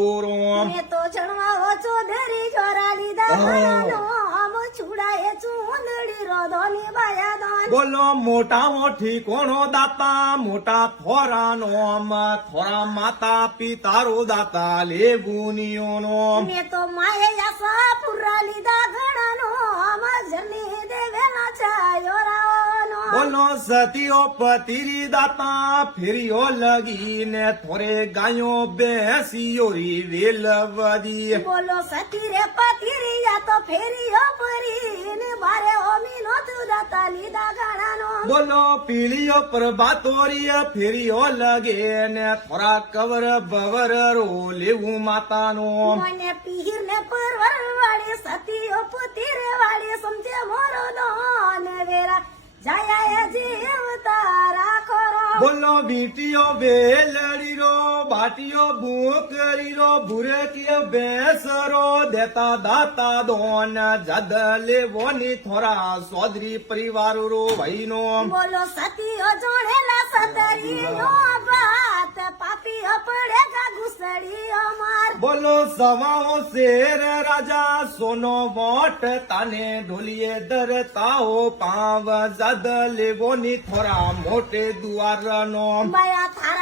મેં તો જણવા ચૌધરી જોરા લીધા ઘણાનો આમ છુડાએ ચૂંદડી રોધોની બાયા દાન. બોલો મોટા મોઠી કોણો દાતા મોટા થોરાનો આમ થોરા માતા પિતારો દાતા લેગુનિયોનો મેં તો માએ આશા પૂરા લીધા ઘણાનો આમ જની દેવેલા ચાયો રાવાનો. બોલો સતીઓ પતિરી દાતા ફેરીઓ લગીને થોરે ગાયો બેસીઓ રી વેલવદી. બોલો સતી રે પતિરી યા તો ફેરીઓ પરી ને બારે ઓમી નો તું દાતા લીધા ઘણાનો. બોલો પીળીઓ પ્રભાતોરી ફેરીઓ લગે ને થોરા કવર બવર રો લેવું માતાનો. મને પીર ને પરવર વાળી સતીઓ પુતીર વાળી સમજે મોરો નો ને વેરા જાયા જીવતા રાખો રો. બોલો બીટીઓ વેલડી રો બાટીઓ ભૂકરી રો ભૂરકીઓ બેસરો દેતા દાતા દોન જદ લેવોની થોરા સોદરી પરિવાર રો ભાઈનો. બોલો સતીઓ જોડેલા સતરી નો બાત પાપીઓ પડેગા ઘુસડી અમાર. બોલો સવાઓ શેર રાજા સોનો વોટ તાને ઢોલીએ દરતાઓ પાવ જદ લેવોની થોરા મોટે દુઆરનો. માયા થારા